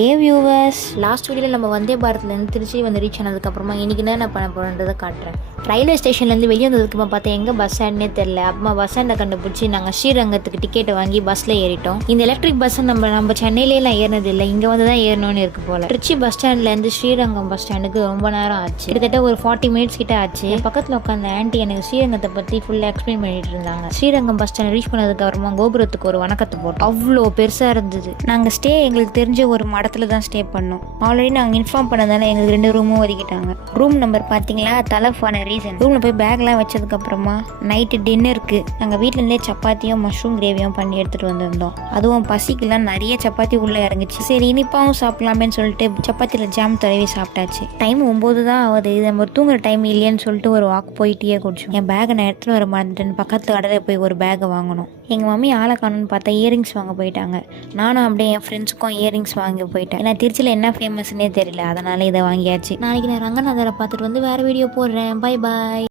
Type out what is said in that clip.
Viewers, last வீடியோவில் நம்ம வந்தே பாரத்லேருந்து திருச்சி வந்து ரீச் ஆனதுக்கப்புறமா இன்றைக்கி என்ன பண்ண போகிறேன்றதை காட்டுறேன். ரயில்வே ஸ்டேஷன்லேருந்து வெளியே வந்ததுக்குமா பார்த்தா எங்கே பஸ் ஸ்டாண்ட்னே தெரில. அப்புறமா பஸ் ஸ்டாண்டை கண்டுபிடிச்சி நாங்கள் ஸ்ரீரங்கத்துக்கு டிக்கெட்டை வாங்கி பஸ்ஸில் ஏறிட்டோம். இந்த எலக்ட்ரிக் பஸ்ஸை நம்ம சென்னையிலேலாம் ஏறினது இல்லை, இங்கே வந்து தான் ஏறணும்னு இருக்கு போல். திருச்சி பஸ் ஸ்டாண்ட்லேருந்து ஸ்ரீரங்கம் பஸ் ஸ்டாண்டுக்கு ரொம்ப நேரம் ஆச்சு, கிட்டத்தட்ட ஒரு 40 மினிட்ஸ் கிட்ட ஆச்சு. பக்கத்தில் உட்காந்த ஆண்டி எனக்கு ஸ்ரீரங்கத்தை பற்றி ஃபுல்லாக எக்ஸ்பிளைன் பண்ணிட்டு இருந்தாங்க. ஸ்ரீரங்கம் பஸ் ஸ்டாண்ட் ரீச் பண்ணதுக்கு அப்புறமா கோபுரத்துக்கு ஒரு வணக்கத்தை போட்டோம். அவ்வளோ பெருசாக இருந்தது. நாங்கள் எங்களுக்கு தெரிஞ்ச ஒரு மடத்தில் தான் ஸ்டே பண்ணோம். ஆல்ரெடி நாங்கள் இன்ஃபார்ம் பண்ணதால எங்களுக்கு 2 ரூமும் ஒதுக்கிட்டாங்க. ரூம் நம்பர் பார்த்தீங்களா, தலைஃபான ரீசன். ரூமில் போய் பேக்லாம் வச்சதுக்கப்புறமா நைட்டு டின்னருக்கு நாங்கள் வீட்டிலேருந்தே சப்பாத்தியும் மஷ்ரூம் கிரேவியும் பண்ணி எடுத்துகிட்டு வந்திருந்தோம். அதுவும் பசிக்கெல்லாம் நிறைய சப்பாத்தி உள்ளே இறங்குச்சு. சரி இனிப்பாகவும் சாப்பிடலாமேன்னு சொல்லிட்டு சப்பாத்தியில் ஜாம் தடவி சாப்பிட்டாச்சு. டைம் 9 தான் ஆகுது. இது நம்ம தூங்குற டைம் இல்லைன்னு சொல்லிட்டு ஒரு வாக் போயிட்டே குடிச்சோம். என் பேக்கை நான் எடுத்துகிட்டு வர மறந்துட்டேன். பக்கத்து கடையில் போய் ஒரு பேக்கை வாங்கணும். எங்கள் மம்மி ஆளை காணுன்னு பார்த்தா இயரிங்ஸ் வாங்க போயிட்டாங்க. நானும் அப்படியே என் ஃப்ரெண்ட்ஸுக்கும் இயரிங்ஸ் வாங்கி போயிட்டேன். ஏன்னா திருச்சியில் என்ன ஃபேமஸ்னே தெரியல, அதனால இதை வாங்கியாச்சு. நாளைக்கு நான் ரங்கநாதரை பார்த்துட்டு வந்து வேறு வீடியோ போடுறேன். Bye bye.